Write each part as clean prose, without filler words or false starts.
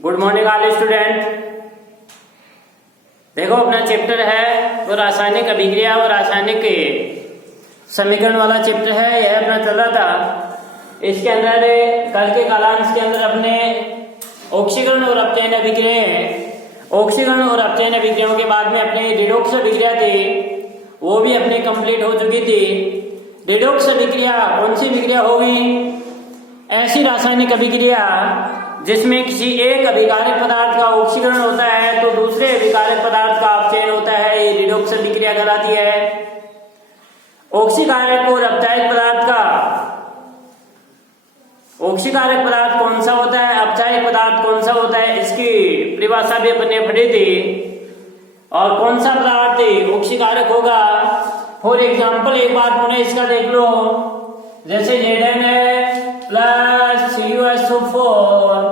Good morning all student. देखो अपना chapter है वो रासायनिक अभिक्रिया और रासायनिक समीकरण वाला चैप्टर है। यह अपना चल रहा था। इसके अंदर कल के कालांश के अंदर अपने ऑक्सीकरण और अपचयन अभिक्रिया, ऑक्सीकरण और अपचयन अभिक्रियाओं के बाद में अपने रिडॉक्स अभिक्रिया थी वो भी अपनी कंप्लीट हो चुकी थी। रिडॉक्स अभिक्रिया कौन सी अभिक्रिया होगी? ऐसी रासायनिक अभिक्रिया जिसमें किसी एक अभिकारक पदार्थ का ऑक्सीकरण होता है तो दूसरे अभिकारक पदार्थ का अपचयन होता है, ये रिडॉक्स अभिक्रिया कहलाती है। ऑक्सीकारक और अपचायक पदार्थ का, ऑक्सीकारक पदार्थ कौन सा होता है, अपचायक पदार्थ कौन सा होता है, इसकी परिभाषा भी अपने पढ़ी थी। और कौन सा पदार्थ ऑक्सीकारक होगा? फॉर एग्जाम्पल एक बार पुनः इसका देख लो, जैसे Zn plus CuSO4,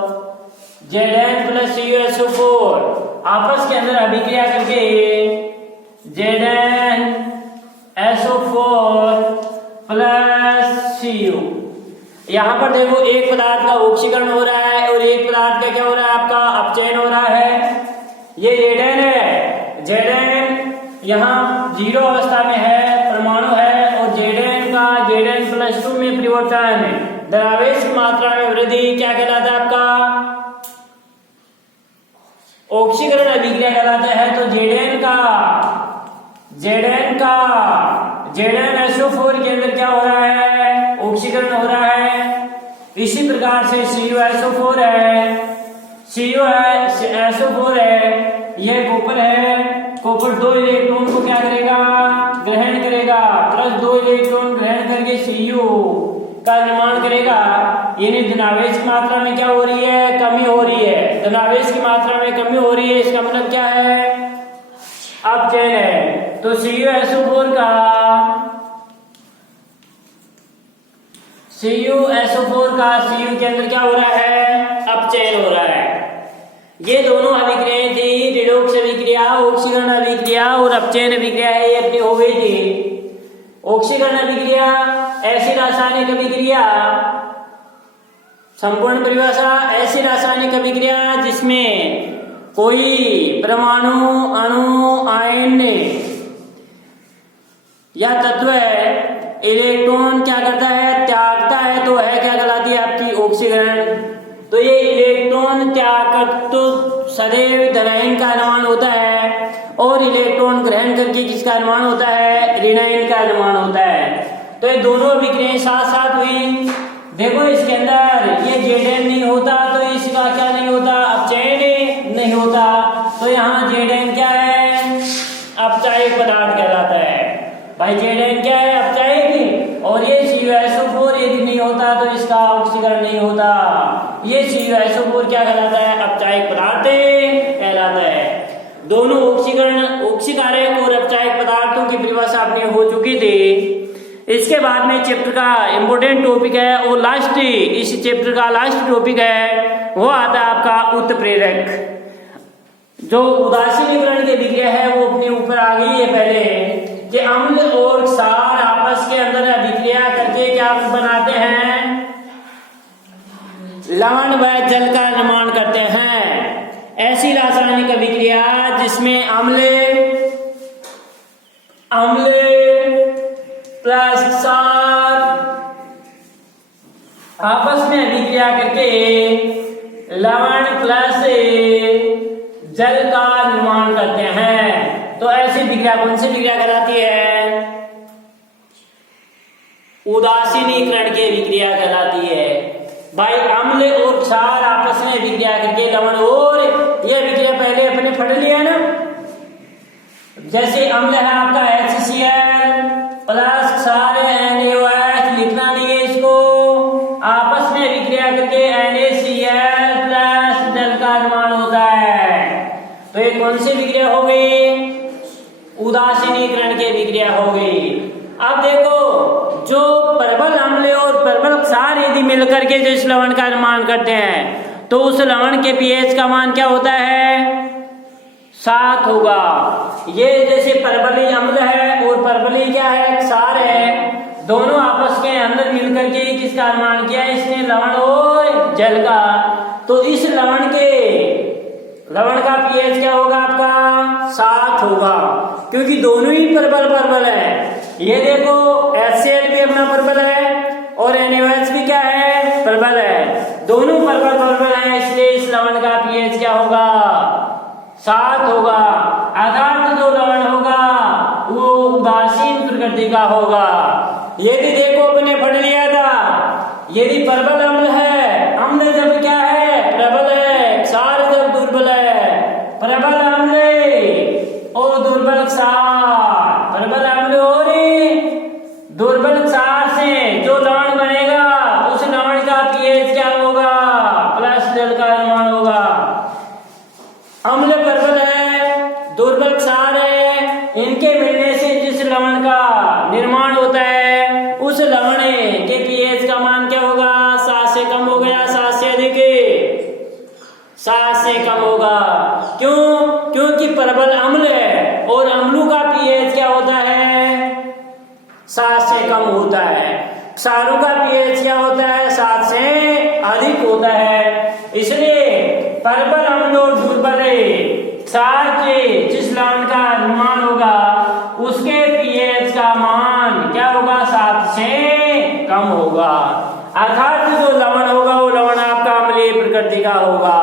Zn plus CuSO4 आपस के अंदर अभिक्रिया करके ZnSO4 प्लस Cu। यहाँ पर देखो एक पदार्थ का ऑक्सीकरण हो रहा है और एक पदार्थ का क्या हो रहा है, आपका अपचयन हो रहा है। ये Zn है, Zn यहाँ जीरो अवस्था में है, परमाणु है, और Zn का Zn+2 में परिवर्तन, द्रव्यावेश की मात्रा में वृद्धि क्या कहलाता है? आपका ऑक्सीकरण अभिक्रिया कहलाता है। तो Zn का ZnSO4 के अंदर क्या हो रहा है? ऑक्सीकरण हो रहा है। इसी प्रकार से CuSO4 है, CuSO4 है, यह कॉपर है, कॉपर 2 इलेक्ट्रॉन को क्या करेगा? ग्रहण करेगा, प्लस 2 इलेक्ट्रॉन ग्रहण करके Cu का निर्माण करेगा। यानी धनावेश की मात्रा में क्या हो रही है? कमी हो रही है। धनावेश की मात्रा में कमी हो रही है, इसका मतलब क्या है? अपचयन है। तो CuSO4 का Cu के अंदर क्या हो रहा है? अपचयन हो रहा है। ये दोनों अभिक्रियाएं थी, रिडॉक्स अभिक्रिया, ऑक्सीकरण अभिक्रिया और अपचयन अभिक्रिया है, ये अपनी हो गई थी। ऑक्सीकरण अभिक्रिया ऐसी रासायनिक अभिक्रिया, संपूर्ण परिभाषा, ऐसी रासायनिक अभिक्रिया जिसमें कोई परमाणु, अणु, आयन या तत्व इलेक्ट्रॉन क्या करता है? त्यागता है। तो है क्या कहलाती है? आपकी ऑक्सीकरण। तो ये इलेक्ट्रॉन त्याग तो सदैव धनायन का निर्माण होता है, और इलेक्ट्रॉन ग्रहण करके किसका निर्माण होता है? ऋणायन का निर्माण होता है। तो ये दोनों अभिक्रियाएं साथ साथ हुई। देखो इसके अंदर ये Zn नहीं होता तो इसका क्या नहीं होता? अपचयन नहीं होता। तो यहाँ Zn क्या है? अपचायक पदार्थ कहलाता है। भाई Zn क्या है? अपचायक। और ये CuSO4 यदि नहीं होता तो इसका ऑक्सीकरण नहीं होता। ये CuSO4 क्या कहलाता है? अपचायक पदार्थ कहलाता है। दोनों ऑक्सीकारक और अपचायक पदार्थों की परिभाषा अपनी हो चुकी थी। इसके बाद में चैप्टर का इंपोर्टेंट टॉपिक है और लास्ट, इस चैप्टर का लास्ट टॉपिक है वो आता है आपका उत्प्रेरक। जो उदासीनीकरण की अभिक्रिया है वो अपने ऊपर आ गई है पहले, कि अम्ल और क्षार आपस के अंदर अभिक्रिया करके क्या बनाते हैं? लवण व जल का निर्माण करते हैं। ऐसी रासायनिक अभिक्रिया जिसमें अम्ल प्लस क्षार आपस में अभिक्रिया करके लवण प्लस जल का निर्माण करते हैं। तो ऐसी अभिक्रिया कौन सी अभिक्रिया कहलाती है? उदासीनीकरण की अभिक्रिया कहलाती है। भाई अम्ल और क्षार आपस में अभिक्रिया करके लवण, और यह अभिक्रिया पहले अपने पढ़ लिया ना। जैसे अम्ल है आपका HCl प्लस क्षार NaOH, लिखना नहीं है इसको, आपस में अभिक्रिया करके NaCl प्लस जल का निर्माण होता है। तो ये कौन सी अभिक्रिया हो गई? उदासीनीकरण की अभिक्रिया हो गई। अब देखो जो प्रबल अम्ल और प्रबल क्षार यदि मिलकर के जिस लवण का निर्माण करते हैं तो उस लवण के pH का मान क्या होता है? 7 होगा। ये जैसे परबली अम्ल है और परबली क्या है? क्षार है। दोनों आपस के अंदर मिलकर के किसका निर्माण किया? इसने लवण और जल का। तो इस लवण का पीएच क्या होगा आपका 7 होगा, क्योंकि दोनों ही प्रबल है। ये देखो HCl भी अपना प्रबल है और NaOH भी क्या है, प्रबल है। दोनों प्रबल है, इसलिए इस लवण का पीएच क्या होगा 7 होगा। अर्थात जो लवण होगा वो उदासीन प्रकृति का होगा। ये भी देखो अपने पढ़ लिया था, यदि प्रबल अम्ल है, अम्ल जब क्या है प्रबल है, क्षार जब दुर्बल है, प्रबल अम्ल और दुर्बल क्षार, प्रबल अम्ल और दुर्बल क्षार से जो लवण बनेगा उस लवण का पीएच क्या होगा प्लस जल का निर्माण होगा। अम्ल प्रबल है, दुर्बल क्षार है, इनके मिलने से जिस लवण का निर्माण होता है उस लवण के पीएच का मान क्या होगा 7 से कम हो गया, 7 से अधिक 7 से कम होगा। क्यों? क्योंकि प्रबल अम्ल है और अम्लों का पीएच क्या होता है 7 से कम होता है। क्षारों का पीएच क्या होता है 7 से अधिक होता है। इसलिए प्रबल अम्ल और दुर्बल क्षार के जिस लवण का निर्माण होगा उसके पीएच का मान क्या होगा 7 से कम होगा। अर्थात जो लवण होगा वो लवण आपका अम्लीय प्रकृति का होगा।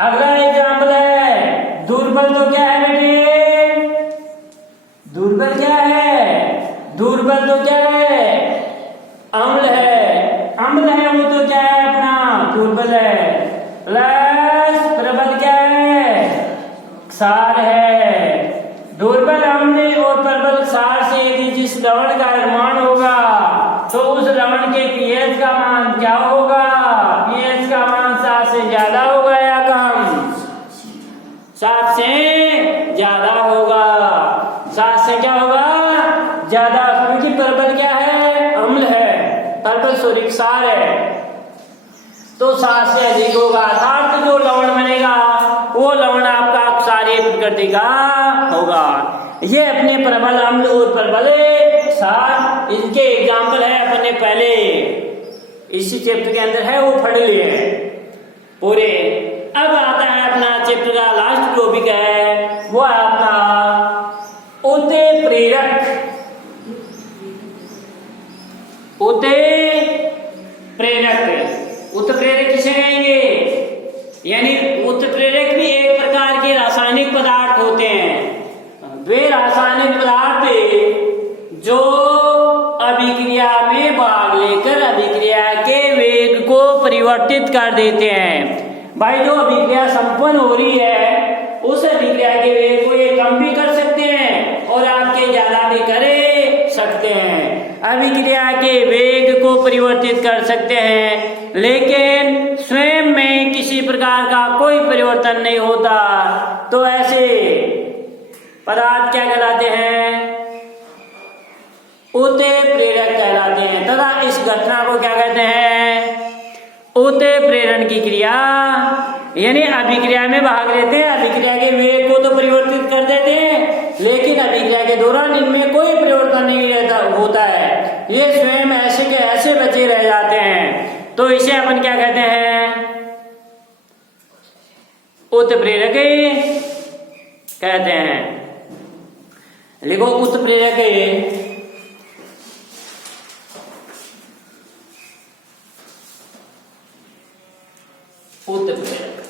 अगला एग्जाम्पल है दुर्बल। तो क्या है बेटे, दुर्बल क्या है, दुर्बल तो क्या है अम्ल है, अम्ल है वो तो क्या है अपना दुर्बल है, प्लस प्रबल क्या है क्षार है। दुर्बल अम्ल और प्रबल क्षार से यदि जिस लवण का निर्माण होगा तो उस लवण के पीएच का मान क्या होगा, पीएच का मान 7 से ज्यादा होगा या कम, 7 से ज्यादा होगा, 7 से क्या होगा ज्यादा, क्योंकि प्रबल क्या है अम्ल है, प्रबल क्षार है, तो 7 से अधिक होगा। अर्थात जो लवण बनेगा वो लवण आपका क्षारीय प्रकृति का होगा। ये अपने प्रबल अम्ल और प्रबल क्षार इनके एग्जाम्पल है, अपने पहले इसी चैप्टर के अंदर है वो पढ़ लिए पूरे। अब आता है अपना चैप्टर का लास्ट टॉपिक है, वो है अपना उत्प्रेरक। उत्प्रेरक किसे कहेंगे, यानी उत्प्रेरक भी एक प्रकार के रासायनिक पदार्थ होते हैं। वे रासायनिक पदार्थ जो अभिक्रिया में भाग लेकर अभिक्रिया के वेग को परिवर्तित कर देते हैं। भाई जो अभिक्रिया संपन्न हो रही है उस अभिक्रिया के वेग को ये कम भी कर सकते हैं और आपके ज्यादा भी कर सकते हैं। अभिक्रिया के वेग को परिवर्तित कर सकते हैं, लेकिन स्वयं में किसी प्रकार का कोई परिवर्तन नहीं होता। तो ऐसे पदार्थ क्या कहलाते हैं, उत्प्रेरक कहलाते हैं। तथा इस घटना को क्या कहते हैं, उत्प्रेरण की क्रिया, यानी अभिक्रिया में भाग लेते हैं, अभिक्रिया के वेग को तो परिवर्तित कर देते हैं, लेकिन अभिक्रिया के दौरान इनमें कोई परिवर्तन नहीं रहता होता है, ये स्वयं ऐसे के ऐसे बचे रह जाते हैं। तो इसे अपन क्या कहते हैं, उत्प्रेरक कहते हैं। लिखो उत्प्रेरक उत्प्रेरक।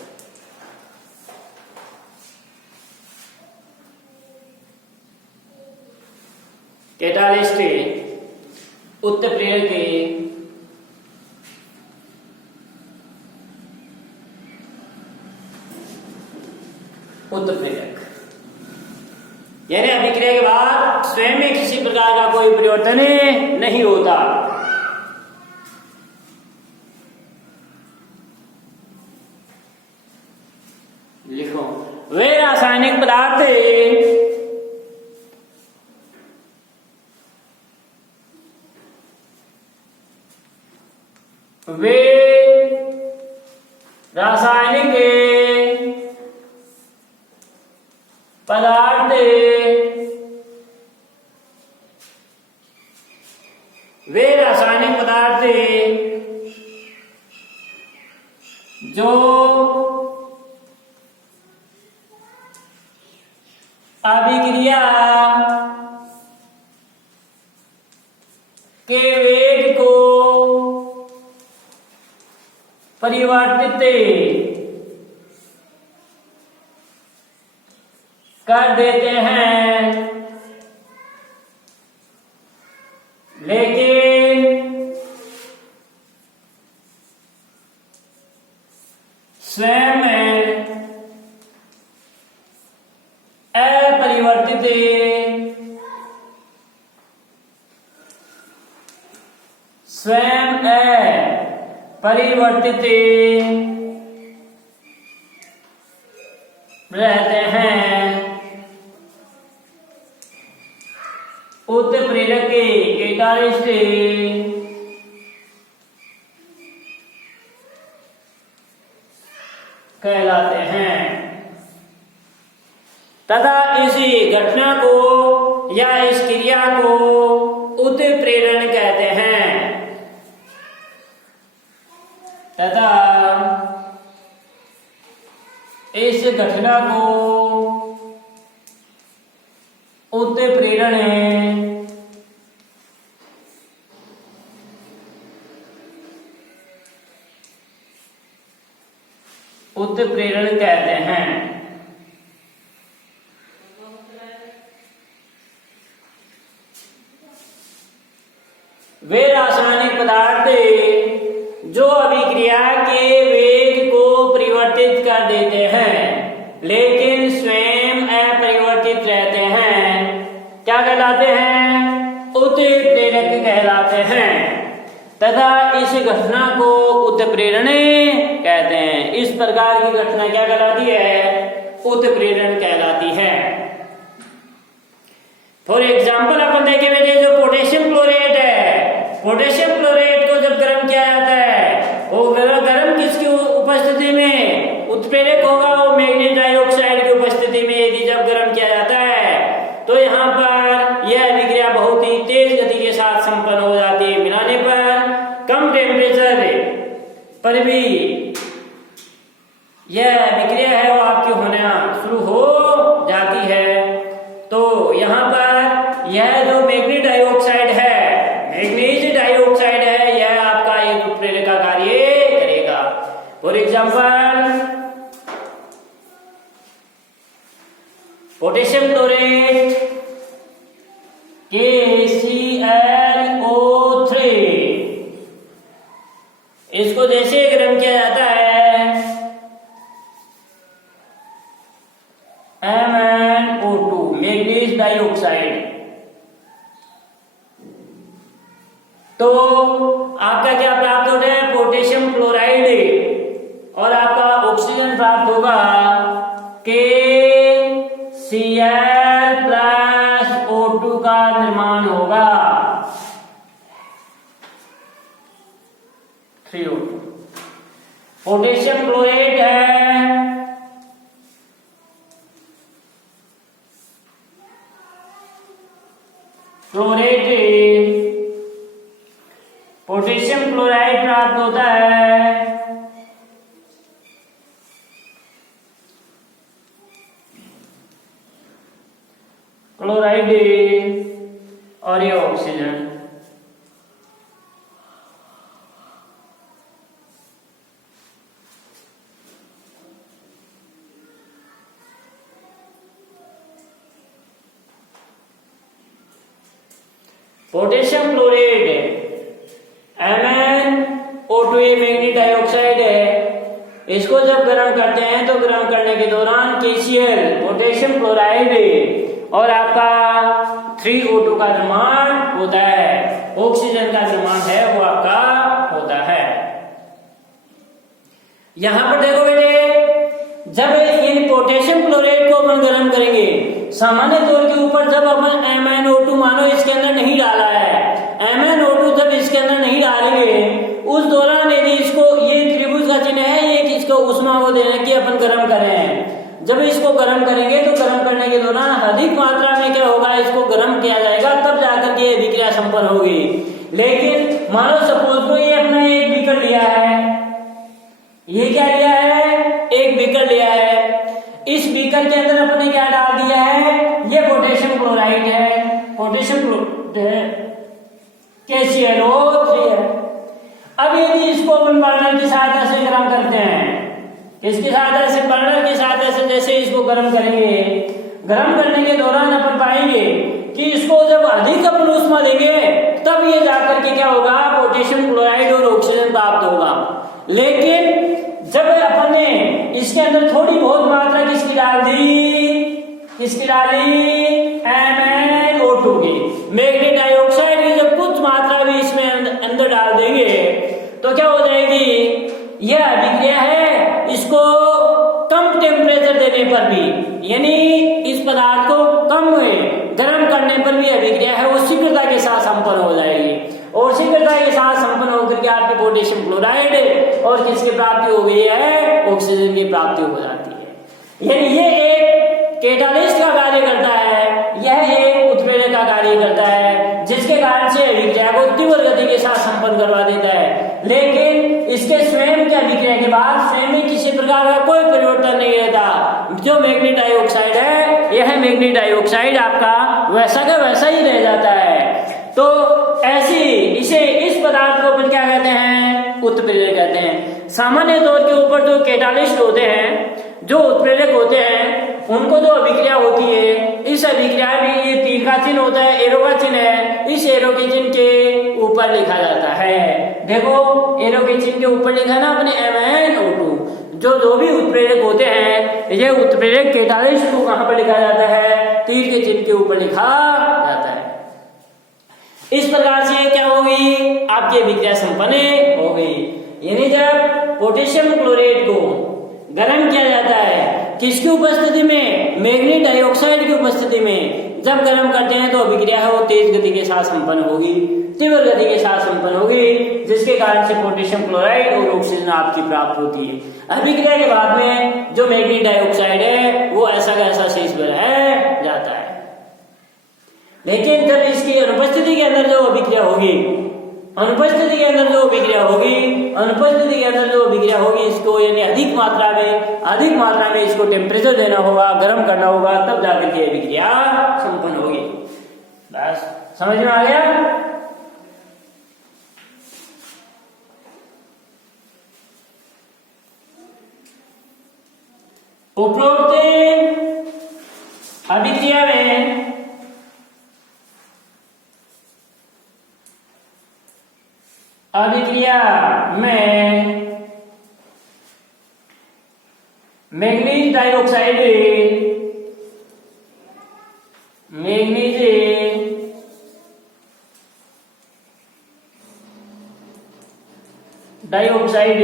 कैटालिस्ट उत्प्रेरक उत्प्रेरक, यानी अभिक्रिया के बाद स्वयं में किसी प्रकार का कोई परिवर्तन नहीं होता। लिखो वे रासायनिक पदार्थ जो अभिक्रिया के वेग को परिवर्तित कर देते हैं, लेकिन स्वयं अपरिवर्तित रहते हैं। उत्प्रेरक के कैटालिस्ट कहलाते हैं तथा इसी घटना को या इस क्रिया को उत्प्रेरण कहते हैं तथा इस घटना को उत्प्रेरण कहते हैं। वे रासायनिक पदार्थ जो अभिक्रिया के वेग को परिवर्तित कर देते हैं लेकिन स्वयं अपरिवर्तित रहते हैं, क्या कहलाते हैं? उत्प्रेरक कहलाते हैं तथा इस घटना को उत्प्रेरण कहते हैं। इस प्रकार की घटना क्या कहलाती है? उत्प्रेरण कहलाती है। फॉर एग्जाम्पल अपन देखें बेटे, जो पोटेशियम क्लोरेट है, पोटेशियम क्लोरेट को जब गर्म किया जाता है, वो गर्म किसकी उपस्थिति में उत्प्रेरक होगा? वो मैग्नीज डाइऑक्साइड की उपस्थिति में यदि जब गर्म किया जाता है तो यहाँ पर यह अभिक्रिया बहुत ही तेज गति के साथ संपन्न हो जाती है। मिलाने पर कम टेम्परेचर पर भी यह अभिक्रिया है वो आपकी होना शुरू हो जाती है। तो यहाँ पर यह जो मैग्नीज डाइऑक्साइड है यह आपका एक उत्प्रेरक का कार्य करेगा। For example potassium chlorate KClO3, इसको जैसे गर्म किया जाता है MnO2 मैग्नीज डाइऑक्साइड, तो आपका क्या प्राप्त होता है? पोटेशियम क्लोराइड और आपका ऑक्सीजन प्राप्त होगा KCl+O2 का निर्माण होगा 3O2। पोटेशियम क्लोरेट है पोटेशियम क्लोराइड प्राप्त होता है क्लोराइड और ये oxygen. Potassium chloride MnO2 manganese dioxide है, इसको जब गर्म करते हैं तो गर्म करने के दौरान KCl पोटेशियम क्लोराइड और आपका 3O2 का निर्माण होता है, ऑक्सीजन का निर्माण है वो आपका होता है। यहां पर देखो बेटे, जब इन पोटेशियम क्लोराइड को अपन गर्म करेंगे, सामान्य तौर के ऊपर जब अपन MnO2 मानो इसके अंदर नहीं डाला है, MnO2 जब इसके अंदर नहीं डालेंगे उस दौरान यदि इसको, ये त्रिभुज का चिन्ह है, ये इसको उष्मा को देने की अपन गर्म कर रहे हैं। जब इसको गर्म करेंगे तो गर्म करने के दौरान अधिक मात्रा में क्या होगा? इसको गर्म किया जाएगा, तब जाकर के अभिक्रिया संपन्न होगी। लेकिन मानो सपोज को ये अपना एक बीकर लिया है, ये क्या लिया है, एक बीकर लिया है। इस बीकर के अंदर अपने क्या डाल दिया है, ये पोटेशियम क्लोराइड है, पोटेशियम क्लोराइड KClO3 है। अब यदि इसको अपन बर्नर की सहायता से गर्म करते हैं, इसकी सहायता से, बर्नर की सहायता से जैसे इसको गर्म करेंगे, गर्म करने के दौरान अपन पाएंगे कि इसको जब अधिक अपन ऊष्मा देंगे तब ये जाकर के क्या होगा, पोटेशियम क्लोराइड और ऑक्सीजन प्राप्त होगा। लेकिन जब अपन ने इसके अंदर थोड़ी बहुत मात्रा किसकी डाल दी, किसकी डाली, MnO2 की, मैग्नीज डाइऑक्साइड की जब कुछ मात्रा भी इसमें अंदर डाल देंगे तो क्या हो जाएगी, यह अभिक्रिया है, इसको कम टेम्परेचर देने पर भी, यानी इस पदार्थ को कम गर्म करने पर भी अभिक्रिया है वो शीघ्रता के साथ संपन्न हो जाएगी, और शीघ्रता के साथ संपन्न होकर के आपके पोटेशियम क्लोराइड और किसकी प्राप्ति हो गई है, ऑक्सीजन की प्राप्ति हो जाती है। यानी ये एक कैटालिस्ट का कार्य करता है, यह एक उत्प्रेरक का कार्य करता है, जिसके कारण से अभिक्रिया को तीव्र गति के साथ संपन्न करवा देता है। लेकिन इसके स्वयं के अभिक्रिया के बाद स्वयं में किसी प्रकार का कोई परिवर्तन नहीं रहता। जो मैग्नीज डाइऑक्साइड है, यह मैग्नीज डाइऑक्साइड आपका वैसा का वैसा ही रह जाता है। तो ऐसी इसे, इस पदार्थ को अपन क्या कहते हैं, उत्प्रेरक कहते हैं। सामान्य तौर के ऊपर जो कैटालिस्ट होते हैं, जो उत्प्रेरक होते हैं, उनको जो अभिक्रिया होती है, इस अभिक्रिया में ये तीर का चिन्ह होता है, एरो का चिन्ह है, इस एरो के चिन्ह के ऊपर लिखा जाता है। देखो एरो के चिन्ह के ऊपर लिखा ना अपने MnO2। जो भी उत्प्रेरक होते हैं, ये उत्प्रेरक कैटालिस्ट को कहां पर लिखा जाता है, तीर के चिन्ह के ऊपर लिखा जाता है। इस प्रकार से क्या होगी, आपकी अभिक्रिया संपन्न हो गई। यानी जब पोटेशियम क्लोराइड को गर्म किया जाता है, किसकी उपस्थिति में, मैग्नीज डाइऑक्साइड की उपस्थिति में जब गर्म करते हैं तो अभिक्रिया है वो तेज गति के साथ संपन्न होगी, तीव्र गति के साथ संपन्न होगी, जिसके कारण से पोटेशियम क्लोराइड और ऑक्सीजन आपकी प्राप्त होती है। अभिक्रिया के बाद में जो मैग्नीज डाइऑक्साइड है वो ऐसा का ऐसा शेष रह जाता है। लेकिन जब इसकी अनुपस्थिति के अंदर जो अभिक्रिया होगी, अनुपस्थिति के अंदर जो अभिक्रिया होगी, अनुपस्थिति के अंदर जो अभिक्रिया होगी, इसको यानी अधिक मात्रा में इसको टेम्परेचर देना होगा, गर्म करना होगा, तब जाकर के अभिक्रिया संपन्न होगी। बस समझ में आ गया। उपरोक्त अभिक्रिया में मैग्नीज डाइऑक्साइड, मैग्नीज डाइऑक्साइड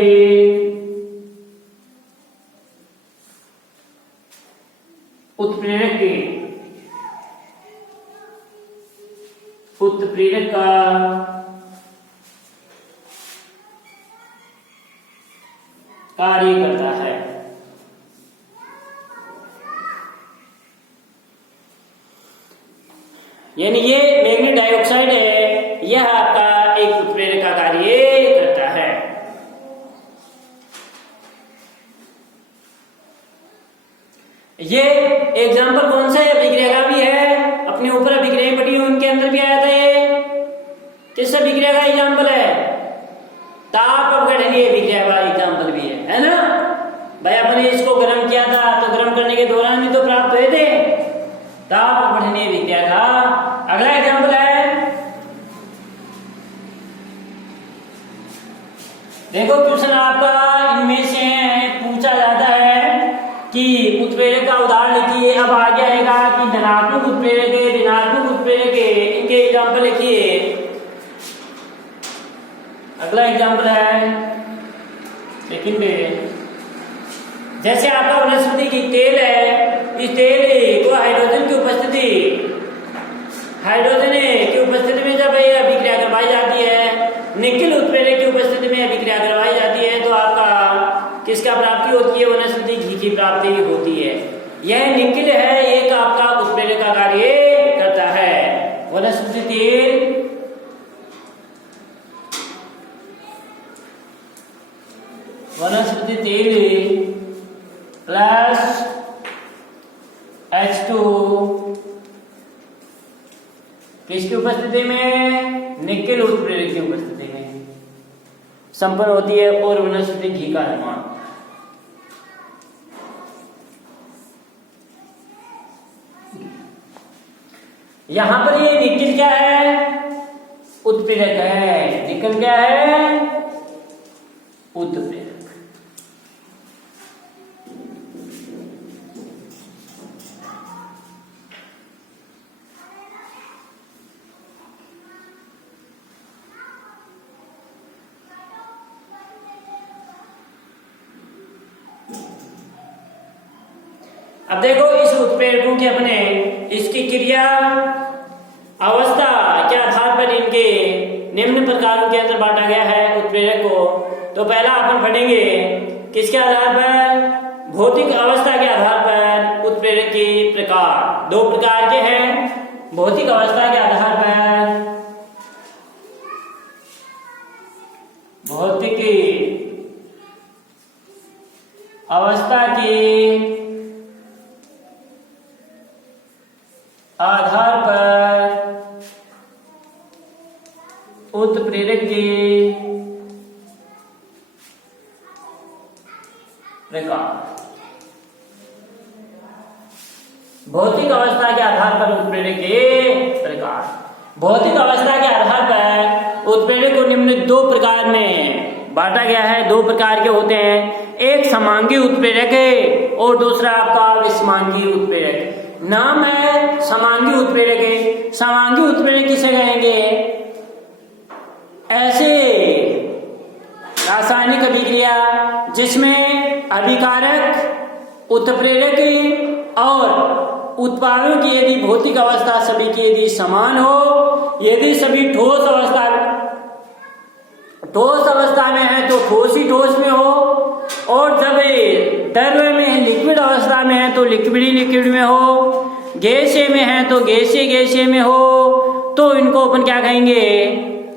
उत्प्रेरक का कार्य करता है। यानी ये मैग्नीज डाइऑक्साइड है, यह आपका एक उत्प्रेरक का कार्य करता है। ये एग्जाम्पल कौन सा है, अभिक्रिया का भी है, अपने ऊपर अभिक्रियाएं पड़ी हुई उनके अंदर भी आया था। ये किस अभिक्रिया का एग्जाम्पल है, ताप अपघटनीय अभिक्रिया का एग्जाम्पल भी है ना भाई। अपने इसको गर्म किया था तो गर्म करने के दौरान ही तो प्राप्त हुए थे, ताप अपघटनीय अभिक्रिया था। अगला एग्जाम्पल है, देखो क्वेश्चन आपका इनमें से पूछा जाता है कि उत्प्रेरक का उदाहरण लिखिए। अब आगे आएगा कि धनात्मक उत्प्रेरक है, ऋणात्मक उत्प्रेरक है, इनके एग्जाम्पल लिखिए। अगला एग्जाम्पल है सेकंड, जैसे आपका वनस्पति की तेल है, इस तेल को हाइड्रोजन की उपस्थिति में जब ये अभिक्रिया करवाई जाती है, निकिल उत्प्रेरक की उपस्थिति में अभिक्रिया करवाई जाती है, तो आपका किसका प्राप्ति होती है, वनस्पति घी की प्राप्ति होती है। यह निकिल है, एक आपका उत्प्रेरक का कार्य करता है। वनस्पति तेल तेल प्लस H2 किसकी उपस्थिति में? निकेल उत्प्रेरक की उपस्थिति में संपन्न होती है और वनस्पति घी का निर्माण। यहां पर ये निकेल क्या है? उत्प्रेरक है। निकेल क्या है? उत्प्रेरक। अब देखो इस उत्प्रेरकों के अपने इसकी क्रिया अवस्था के आधार पर इनके निम्न प्रकारों के अंदर बांटा गया है उत्प्रेरक को। तो पहला अपन पढ़ेंगे किसके आधार पर? भौतिक अवस्था के आधार पर उत्प्रेरक के प्रकार। दो प्रकार के हैं। भौतिक अवस्था के आधार पर भौतिक अवस्था के आधार पर उत्प्रेरक के प्रकार। भौतिक अवस्था के आधार पर उत्प्रेरक के प्रकार। भौतिक अवस्था के आधार पर उत्प्रेरक को निम्न दो प्रकार में बांटा गया है। दो प्रकार के होते हैं, एक समांगी उत्प्रेरक है और दूसरा आपका विषमांगी उत्प्रेरक। नाम है समांगी उत्प्रेरक। समांगी उत्प्रेरक किसे कहेंगे? ऐसे रासायनिक अभिक्रिया जिसमें अभिकारक, उत्प्रेरक और उत्पादों की यदि भौतिक अवस्था सभी की यदि समान हो, यदि सभी ठोस अवस्था में है तो ठोस ही ठोस में हो, और जब द्रव्य में लिक्विड अवस्था में है तो लिक्विड ही लिक्विड में हो, गैसीय में है तो गैसीय में हो, तो इनको अपन क्या कहेंगे?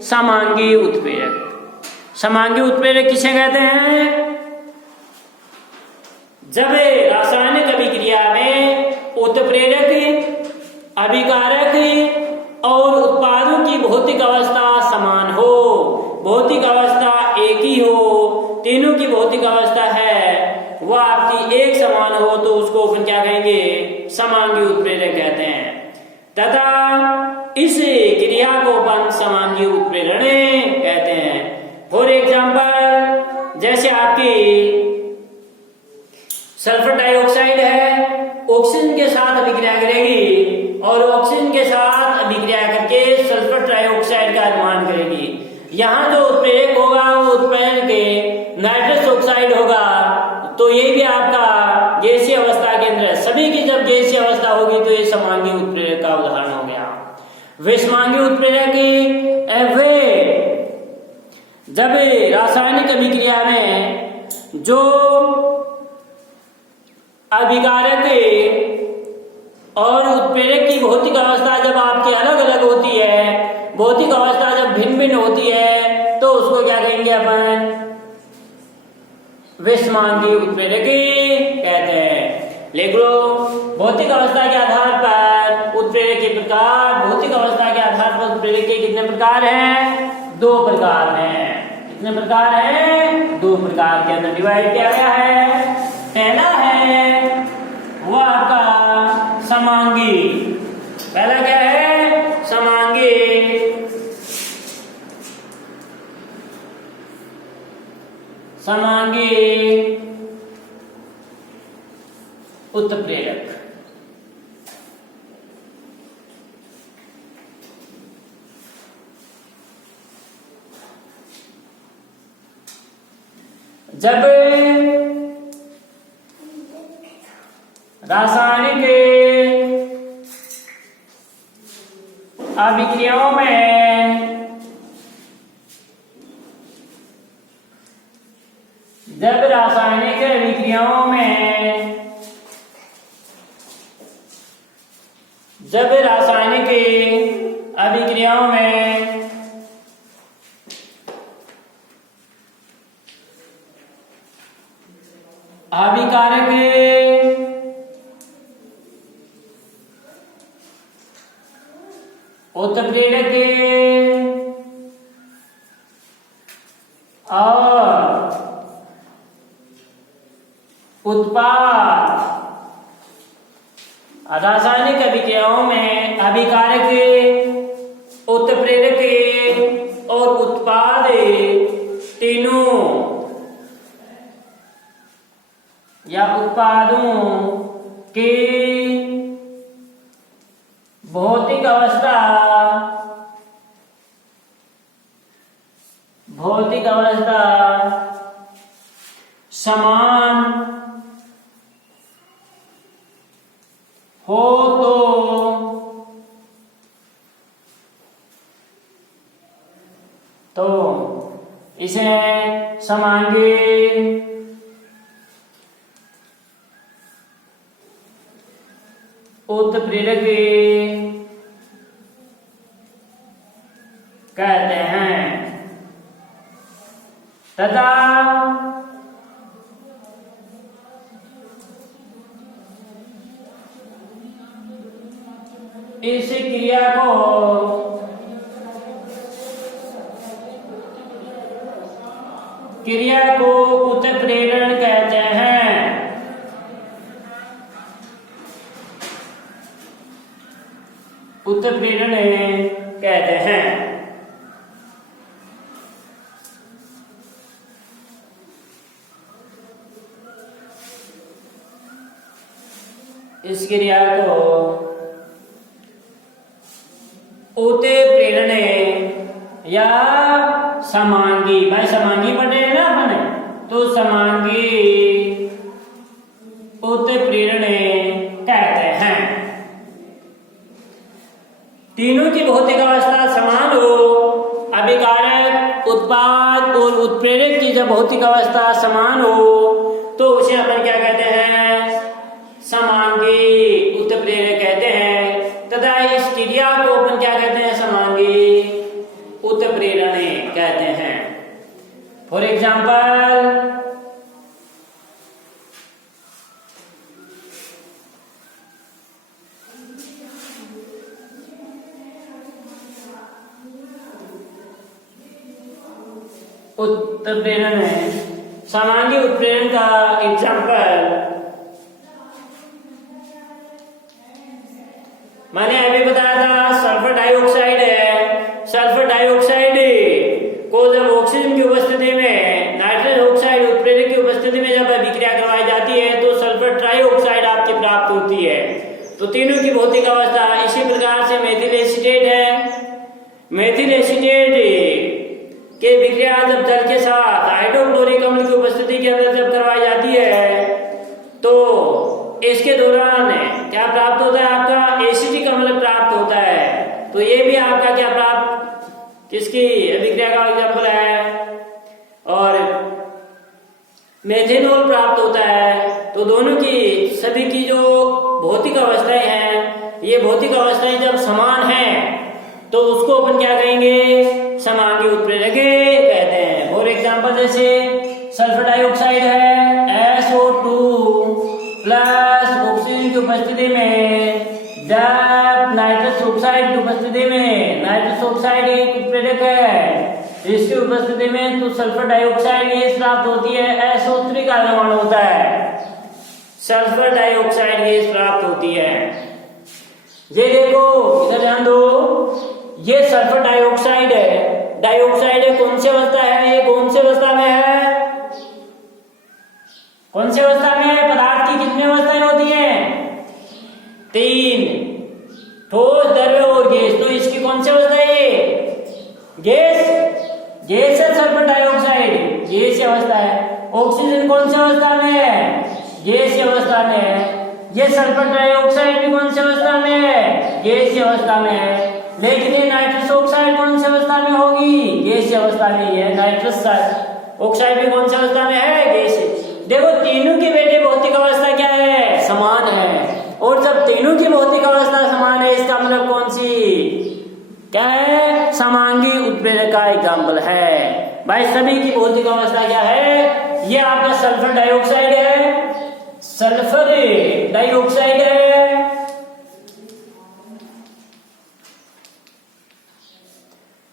समांगी उत्प्रेरक। समांगी उत्प्रेरक किसे कहते हैं? जब रासायनिक अभिक्रिया में उत्प्रेरक, अभिकारक और उत्पादों की भौतिक अवस्था समान हो, भौतिक अवस्था एक ही हो, तीनों की भौतिक अवस्था है वह आपकी एक समान हो, तो उसको अपन क्या कहेंगे? समांगी उत्प्रेरक कहते हैं। तथा इस क्रिया को अपन समांगी उत्प्रेरण कहते हैं। फॉर एग्जाम्पल, जैसे आपकी सल्फर डाइऑक्साइड है, ऑक्सीजन के साथ अभिक्रिया करेगी और ऑक्सीजन के साथ अभिक्रिया करके सल्फर डाइऑक्साइड का निर्माण करेगी। यहाँ जो उत्प्रेरक होगा वो उत्प्रेरक के नाइट्रस ऑक्साइड होगा, तो ये भी आपका गैसीय अवस्था के अंदर। सभी की जब गैसीय अवस्था होगी तो ये समांगी उत्प्रेरक का उदाहरण हो गया। विषमांगी उत्प्रेरक वे जब रासायनिक अभिक्रिया में जो अभिकारक और उत्प्रेरक की भौतिक अवस्था जब आपकी अलग अलग होती है, भौतिक अवस्था जब भिन्न भिन्न होती है, तो उसको क्या कहेंगे अपन? विषमांगी उत्प्रेरक कहते हैं। लिख लो, भौतिक अवस्था के आधार पर उत्प्रेरक के प्रकार। भौतिक अवस्था के आधार पर उत्प्रेरक के कितने प्रकार हैं? दो प्रकार हैं। कितने प्रकार हैं? दो प्रकार के अंदर डिवाइड किया गया है। पहला है वह आपका समांगी। पहला क्या है? समांगी। समांगी उत्प्रेरक। जब रासायनिक अभिक्रियाओं में जब रासायनिक अभिक्रियाओं में अभिकारक उत्प्रेरक और उत्पाद। रासायनिक अभिक्रियाओं में अभिकारक, उत्प्रेरक और उत्पाद तीनों या उत्पादों की भौतिक अवस्था समान हो तो इसे समांगी उत्प्रेरक कहते हैं तथा इस क्रिया को उत्प्रेरण कहते हैं। उत्प्रेरण कहते हैं। इस क्रिया को उत्प्रेरण या समांगी, भाई समांगी पढ़े हैं ना अपने, तो समांगी उत्प्रेरण कहते हैं। तीनों की भौतिक अवस्था समान हो, अभिकारक, उत्पाद और उत्प्रेरक की जब भौतिक अवस्था समान हो तो उसे अपन क्या कहते हैं? समांगी उत्प्रेरक कहते हैं। तथा इस क्रिया को अपन क्या कहते हैं? समांगी उत्प्रेरण कहते हैं। फॉर एग्जाम्पल, उत्प्रेरण है, समांगी उत्प्रेरण का एग्जाम्पल मैंने अभी बताया था, सल्फर डाइऑक्साइड है। सल्फर डाइऑक्साइड को जब ऑक्सीजन की उपस्थिति में, नाइट्रस ऑक्साइड उत्प्रेरक की उपस्थिति में जब अभिक्रिया करवाई जाती है तो सल्फर ट्राइऑक्साइड आपकी प्राप्त होती है। तो तीनों की भौतिक अवस्था इसी प्रकार से मेथिल एसीटेट है। मेथिल एसीटेट के विक्रिया जब जल के साथ हाइड्रोक्लोरिक अम्ल की उपस्थिति के अंदर जब करवाई जाती है तो इसके दौरान क्या प्राप्त होता है? आपका एसिटिक अम्ल प्राप्त होता है। तो ये भी आपका क्या प्राप्त, किसकी अभिक्रिया का एग्जाम्पल है। और मेथेनॉल प्राप्त होता है। तो दोनों की, सभी की जो भौतिक अवस्थाएं हैं, ये भौतिक अवस्थाएं जब समान हैं तो उसको अपन क्या कहेंगे? समांगी उत्प्रेरक कहते हैं। फॉर एग्जाम्पल जैसे सल्फर डाइऑक्साइड है, SO2 प्लस ऑक्सीजन की उपस्थिति में, जब नाइट्रस ऑक्साइड की उपस्थिति में, नाइट्रस ऑक्साइड एक उत्प्रेरक है, इसकी उपस्थिति में तो सल्फर डाइऑक्साइड गैस प्राप्त होती है, SO3 का निर्माण होता है, सल्फर डाइऑक्साइड गैस प्राप्त होती है। ये देखो, इधर ध्यान दो, ये सल्फर डाइऑक्साइड है। डाइऑक्साइड है, कौन सी अवस्था है? ये कौन सी अवस्था में है? कौन सी अवस्था में है? पदार्थ की कितनी अवस्थाएं होती हैं? 3, ठोस, द्रव्य और गैस। तो इसकी कौन सी अवस्था है? ये गैस है। सल्फर डाइऑक्साइड गैस अवस्था है। ऑक्सीजन कौन सी अवस्था में है? गैस अवस्था में है। ये सल्फर डाइऑक्साइड भी कौन सी अवस्था में है? गैस अवस्था में है। लेकिन ये नाइट्रस ऑक्साइड कौन सी अवस्था में होगी? गैस अवस्था में ही है। नाइट्रस ऑक्साइड भी कौन सी अवस्था में है? गैस। देखो, तीनों की बेटे भौतिक अवस्था क्या है? समान है। और जब तीनों की भौतिक अवस्था समान है, इसका मतलब कौन सी क्या है? समांगी उत्प्रेरक का एग्जाम्पल है। भाई सभी की भौतिक अवस्था क्या है? ये आपका सल्फर डाइऑक्साइड है, डाइऑक्साइड है,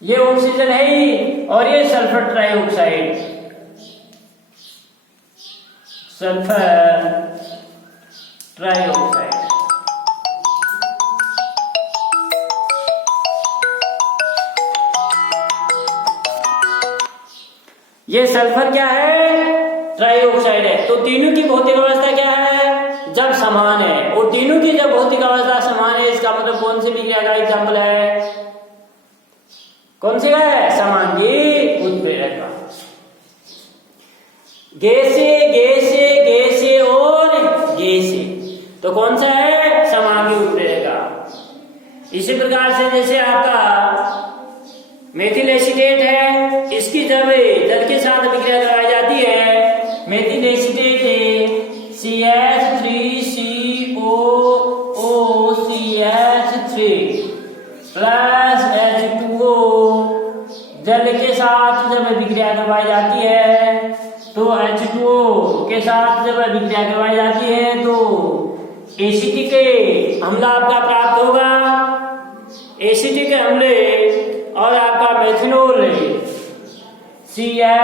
ये ऑक्सीजन है ही, और ये सल्फर ट्राइऑक्साइड, सल्फर ट्राइऑक्साइड। ये सल्फर क्या है? ट्राइऑक्साइड है। तो तीनों की भौतिक अवस्था क्या है? जब समान है। और तीनों की जब भौतिक अवस्था समान है, इसका मतलब कौन सी विक्रिया का एग्जाम्पल है? कौन सी का है? समांगी उत्प्रेरक का। गैसे गैसे गैसे और गैसे, तो कौन सा है? समांगी उत्प्रेरक का। इसी प्रकार से जैसे आपका मेथिल एसीटेट है, इसकी जब जल के साथ विक्रिया कराई जाती है, methyl acetate CH3COOCH3 plus H2O जल के साथ जब विक्रिया करवाई जाती है, तो H2O के साथ जब विक्रिया करवाई जाती है तो एसिटिक अम्ल आपका प्राप्त होगा। एसिटिक अम्ल और आपका मेथिनॉल CH3COOH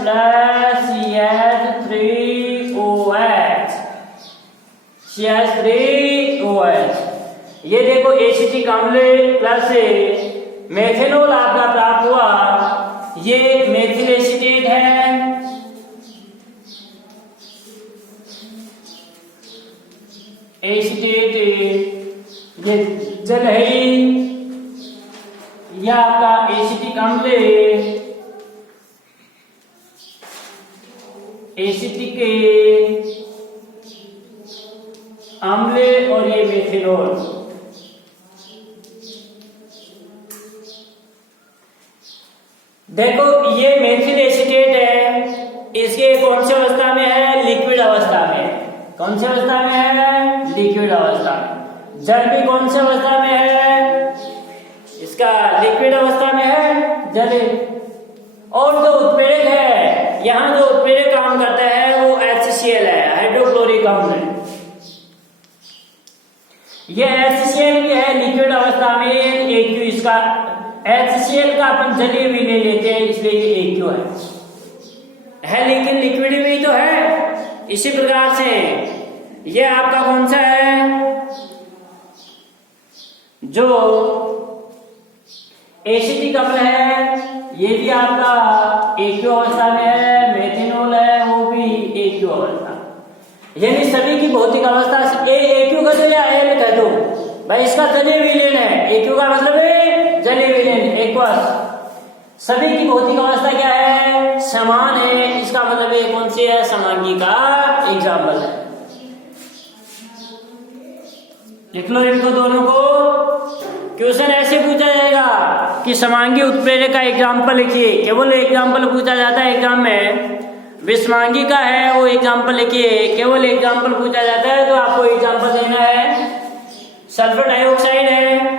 प्लस CH3OH। ये देखो एसिटिक अम्ल प्लस मेथिनॉल आपका प्राप्त हुआ, ये मेथिल एसीटेट है, एसीटेट ये जल है, यह आपका एसिटिक अम्ल, एसिटिक अम्ल और ये मेथिनॉल। देखो ये मेथिल एसीटेट है, इसके कौन सी अवस्था में है? लिक्विड अवस्था में। कौन सी अवस्था में है? लिक्विड अवस्था में। जल भी कौन सी अवस्था में है? इसका लिक्विड अवस्था में है जल। और जो उत्प्रेरक है, यहाँ जो उत्प्रेरक काम करता है वो HCl है, हाइड्रोक्लोरिक अम्ल। ये HCl भी है लिक्विड अवस्था में, AQ इसका HCl का अपन जलीय भी ले लेते हैं, इसलिए ये AQ है लेकिन लिक्विड भी तो है। इसी प्रकार से ये आपका कौन सा है? जो एसिटिक अम्ल है, ये भी आपका AQ अवस्था में है, मेथिनॉल है वो भी AQ अवस्था। यानी सभी की भौतिक अवस्था AQ का जलिय आयन कह दो भाई, इसका जलीय विलयन है। AQ का मतलब है जलीय विलयन, एक्वस। सभी की भौतिक अवस्था क्या है? समान है, इसका मतलब ये कौन सी है? समांगी का एग्जाम्पल है। लिख लो इनको दोनों को। क्वेश्चन ऐसे पूछा जाएगा कि समांगी उत्प्रेरक का एग्जाम्पल लिखिए, केवल एग्जाम्पल पूछा जाता है एग्जाम में। विषमांगी का है वो एग्जाम्पल लिखिए, केवल एग्जाम्पल पूछा जाता है तो आपको एग्जाम्पल देना है। सल्फर डाइऑक्साइड है,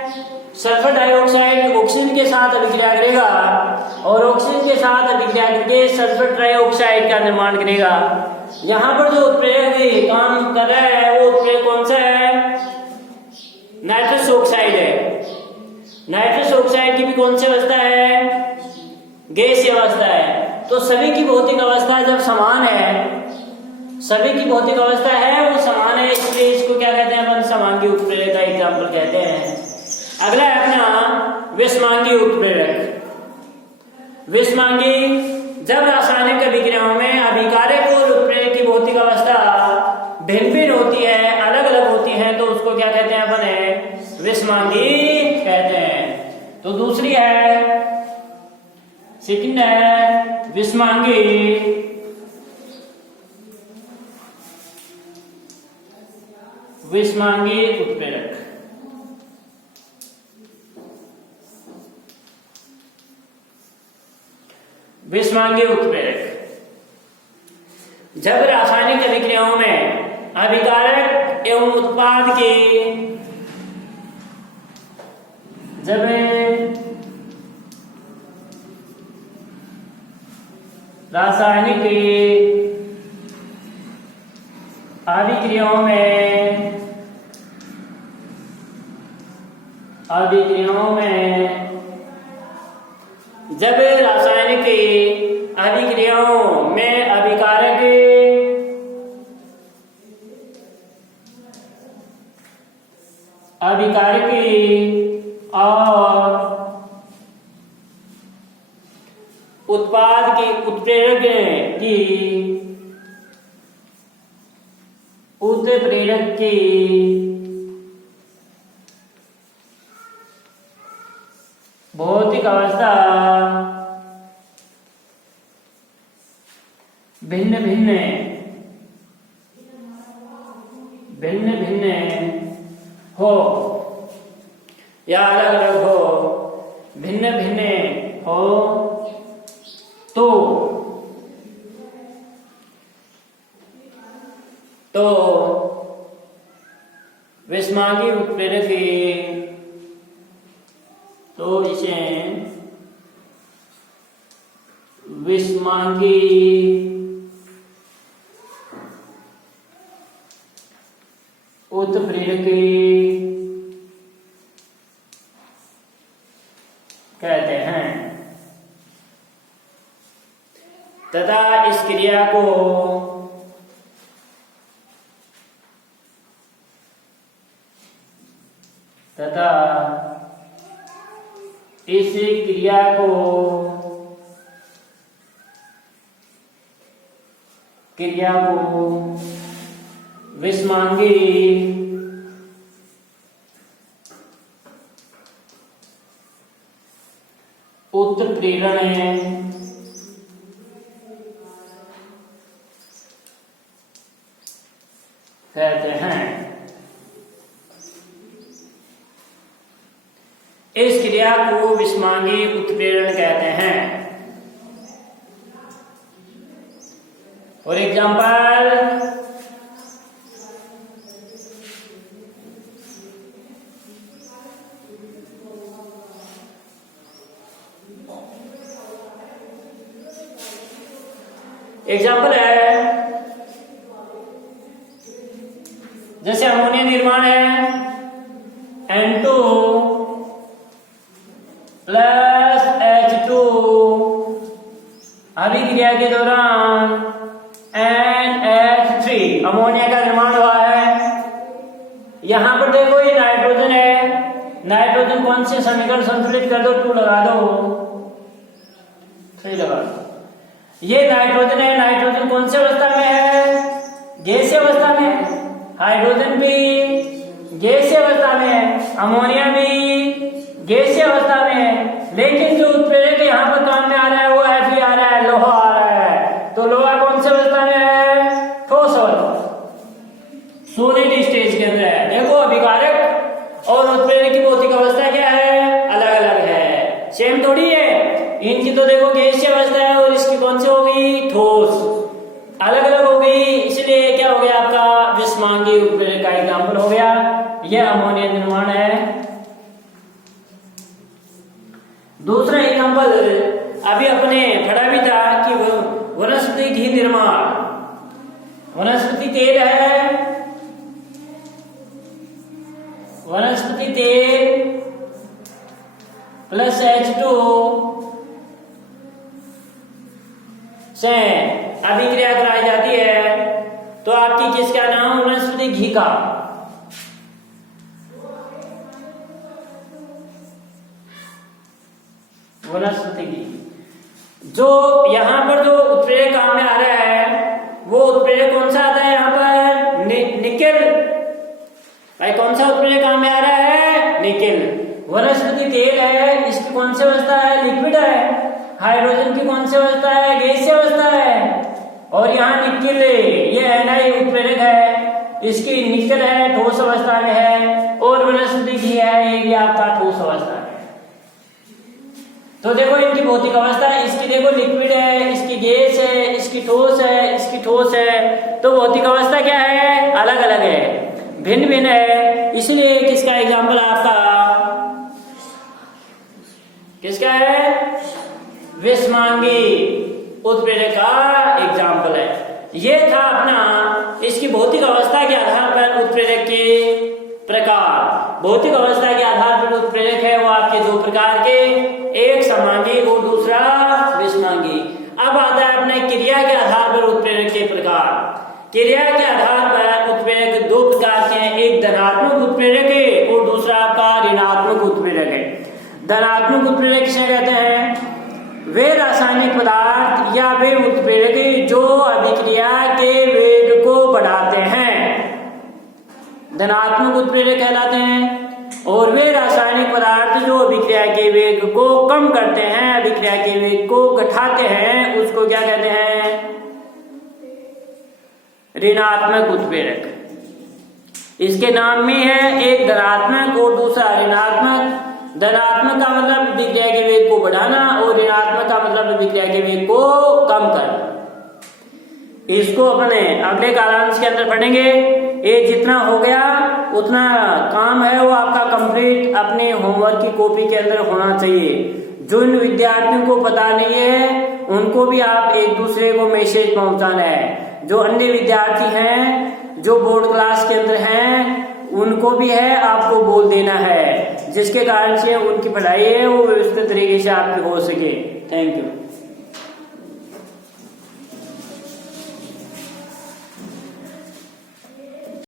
सल्फर डाइऑक्साइड ऑक्सीजन के साथ अभिक्रिया करेगा और ऑक्सीजन के साथ अभिक्रिया करके सल्फर ट्राइऑक्साइड का निर्माण करेगा। यहाँ पर जो उत्प्रेरक काम कर रहा है वो उत्प्रेरक कौन सा है? नाइट्रस ऑक्साइड है। नाइट्रस ऑक्साइड की भी कौन सी अवस्था है? गैसीय अवस्था है। तो सभी की भौतिक अवस्था जब समान है, सभी की भौतिक अवस्था है वो समान है, इसलिए इसको क्या कहते हैं? अपन समांगी उत्प्रेरक का एग्जाम्पल कहते हैं। अगला है अपना विषमांगी उत्प्रेरक। विषमांगी जब रासायनिक अभिक्रियाओं में अभिकारक और उत्प्रेरक की भौतिक अवस्था भिन्न भिन्न होती है, अलग अलग होती है, तो उसको क्या कहते हैं? अपन विषमांगी कहते हैं। तो दूसरी है, सेकंड है विषमांगी उत्प्रेरक। विषमांगी उत्प्रेरक जब रासायनिक अभिक्रियाओं में अभिकारक एवं उत्पाद के जब रासायनिक अभिक्रियाओं में जब रासायनिक अभिक्रियाओं में अभिकारक और उत्पाद की उत्प्रेरक की भौतिक अवस्था भिन्न भिन्न हो या अलग अलग हो, भिन्न भिन्न हो तो विषमांगी उत्प्रेरक तो इसे विषमांगी उत्प्रेरक कहते हैं तथा इस क्रिया को विषमांगी उत्प्रेरण कहते हैं। इस क्रिया को विषमांगी उत्प्रेरण कहते हैं। फॉर एग्जाम्पल, है जैसे अमोनिया निर्माण है N2 प्लस H2 अभिक्रिया के दौरान NH3 अमोनिया का निर्माण हुआ है। यहां पर देखो ये नाइट्रोजन है, नाइट्रोजन कौन से समीकरण संतुलित कर दो, 2 लगा दो, 3 लगा दो। ये नाइट्रोजन है, नाइट्रोजन कौन से अवस्था में है, गैसीय अवस्था में है। हाइड्रोजन भी गैसीय अवस्था में है, अमोनिया भी गैसीय अवस्था में है। लेकिन जो उत्प्रेरक यहाँ पर काम में आ रहा है वो Fe आ रहा है, लोहा आ रहा है। तो लोहा कौन से अवस्था में है, ठोस अवस्था, सॉलिड स्टेज के अंदर है। देखो अभिकारक और उत्प्रेरक की भौतिक अवस्था क्या है, अलग अलग है, सेम थोड़ी है। इनकी तो देखो गैसीय अवस्था है और इसकी कौन सी हो गई, ठोस, अलग अलग हो गई। इसलिए क्या हो गया आपका विषमांगी उत्प्रेरक का एग्जाम्पल हो गया। यह अमोनिया निर्माण है। दूसरा एग्जाम्पल अभी अपने पढ़ा भी था कि वनस्पति घी निर्माण, वनस्पति तेल है, वनस्पति तेल प्लस H2 से अभिक्रिया कराई जाती है तो आपकी किसका नाम, वनस्पति घी का। वनस्पति घी जो यहां पर जो उत्प्रेरक काम में आ रहा है वो उत्प्रेरक कौन सा आता है, यहां पर निकेल। भाई कौन सा उत्प्रेरक काम में आ रहा है, निकेल। वनस्पति तेल है, इसकी कौन सी अवस्था है, लिक्विड है। हाइड्रोजन की कौन सी अवस्था है, गैसीय अवस्था है। और यहाँ निकेल, ये Ni उत्प्रेरक है, इसकी निकेल है, ठोस अवस्था में है। और वनस्पति घी है, ये भी आपका ठोस अवस्था में है। तो देखो इनकी भौतिक अवस्था, इसकी देखो लिक्विड है, इसकी गैस है, इसकी ठोस है, इसकी ठोस है। तो भौतिक अवस्था क्या है, अलग अलग है, भिन्न भिन्न है। इसलिए किसका एग्जाम्पल आपका किसका है, विषमांगी उत्प्रेरक का एग्जाम्पल है। ये था अपना इसकी भौतिक अवस्था के आधार पर उत्प्रेरक के प्रकार। भौतिक अवस्था के आधार पर उत्प्रेरक है वो आपके दो प्रकार के, एक समांगी और दूसरा विषमांगी। अब आता है अपने क्रिया के आधार पर उत्प्रेरक के प्रकार। क्रिया के आधार पर उत्प्रेरक दो प्रकार के हैं, एक धनात्मक उत्प्रेरक है और दूसरा आपका ऋणात्मक उत्प्रेरक है। धनात्मक उत्प्रेरक किसे कहते हैं? वे रासायनिक पदार्थ या वे उत्प्रेरक जो अभिक्रिया के वेग को बढ़ाते हैं, धनात्मक उत्प्रेरक कहलाते हैं। और वे रासायनिक पदार्थ जो अभिक्रिया के वेग को कम करते हैं, अभिक्रिया के वेग को घटाते हैं, उसको क्या कहते हैं? ऋणात्मक उत्प्रेरक। इसके नाम में है एक धनात्मक और दूसरा ऋणात्मक। धनात्मक का मतलब अभिक्रिया के वेग को बढ़ाना और ऋणात्मक का मतलब अभिक्रिया के वेग को कम करना। इसको अपने अगले कालांश के अंदर पढ़ेंगे। ये जितना हो गया उतना काम है वो आपका कंप्लीट अपने होमवर्क की कॉपी के अंदर होना चाहिए। जिन विद्यार्थियों को पता नहीं है उनको भी आप एक दूसरे को मैसेज पहुंचाना है। जो अन्य विद्यार्थी हैं जो बोर्ड क्लास के अंदर हैं उनको भी है आपको बोल देना है, जिसके कारण से उनकी पढ़ाई है वो व्यवस्थित तरीके से आपकी हो सके। Thank you.